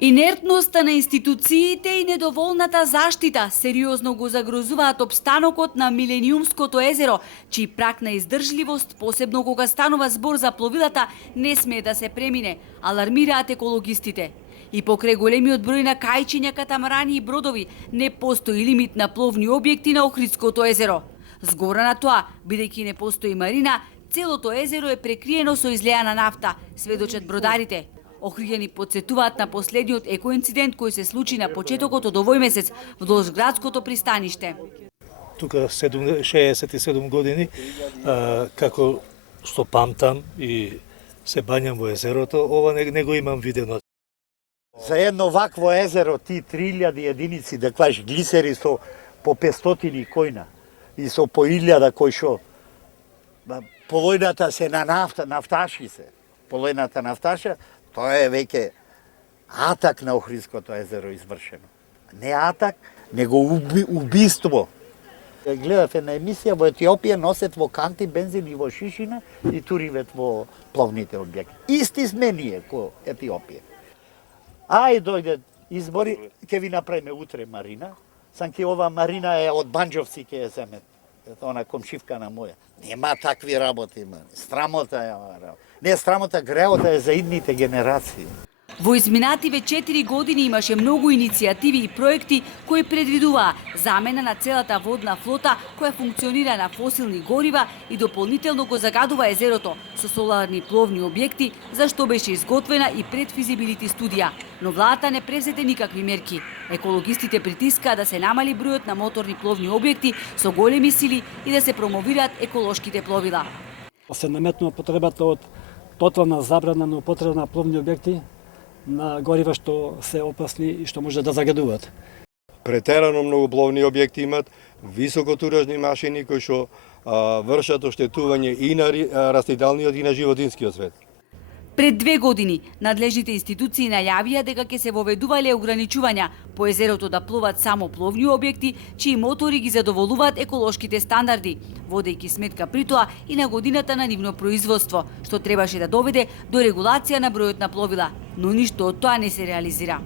Инертноста на институциите и недоволната заштита сериозно го загрозуваат опстанокот на Милениумското езеро, чиј прак на издржливост, посебно кога станува збор за пловилата, не смее да се премине, алармираат екологистите. И покрај големиот број на кајчиња, катамарани и бродови, не постои лимит на пловни објекти на Охридското езеро. Згора на тоа, бидејќи не постои марина, целото езеро е прекриено со излеана нафта, сведочат бродарите. Охриѓани подсетуваат на последниот екоинцидент кој се случи на почетокот од овој месец вдолж градското пристаниште. Тука 67 години, како што памтам и се бањам во езерото, ова не го имам видено. За едно вакво езеро, ти 3000 единици, да кажеш глисери со по 500 којна и со по 1000 кој шо. Полојната се на нафта, нафташи се. Полојната нафташа, тоа е веќе атак на Охридското езеро извршено. Не атак, него убиство. Гледав една емисија во Етиопија, носет во канти бензин и во шишина и туривет во пловните објекти. Исти сме ние ко Етиопија. Ај дојде избори, ќе ви направиме утре марина. Санки ова марина е од Банџовци ќе ја земе. Она комшивка на моја. Нема такви работи, ман. Срамота е ова работа. Не срамота, греота е за идните генерации. Во изминативе 4 години имаше многу иницијативи и проекти кои предвидуваа замена на целата водна флота која функционира на фосилни горива и дополнително го загадува езерото со соларни пловни објекти, за што беше изготвена и предфизибилити студија. Но владата не превзете никакви мерки. Екологистите притискаат да се намали бројот на моторни пловни објекти со големи сили и да се промовираат еколошките пловила. Се наметнува потребата од тотална забрана на употреба на пловни објекти на горива што се опасни и што може да загадуваат. Претерано многу пловни објекти имат, високотуражни машини кои што вршат оштетување и на растителниот и на животинскиот свет. Пред 2 години надлежните институции најавија дека ќе се воведувале ограничувања по езерото да плуват само пловни објекти чии мотори ги задоволуваат еколошките стандарди, водејќи сметка при тоа и на годината на нивно производство, што требаше да доведе до регулација на бројот на пловила, но ништо од тоа не се реализира.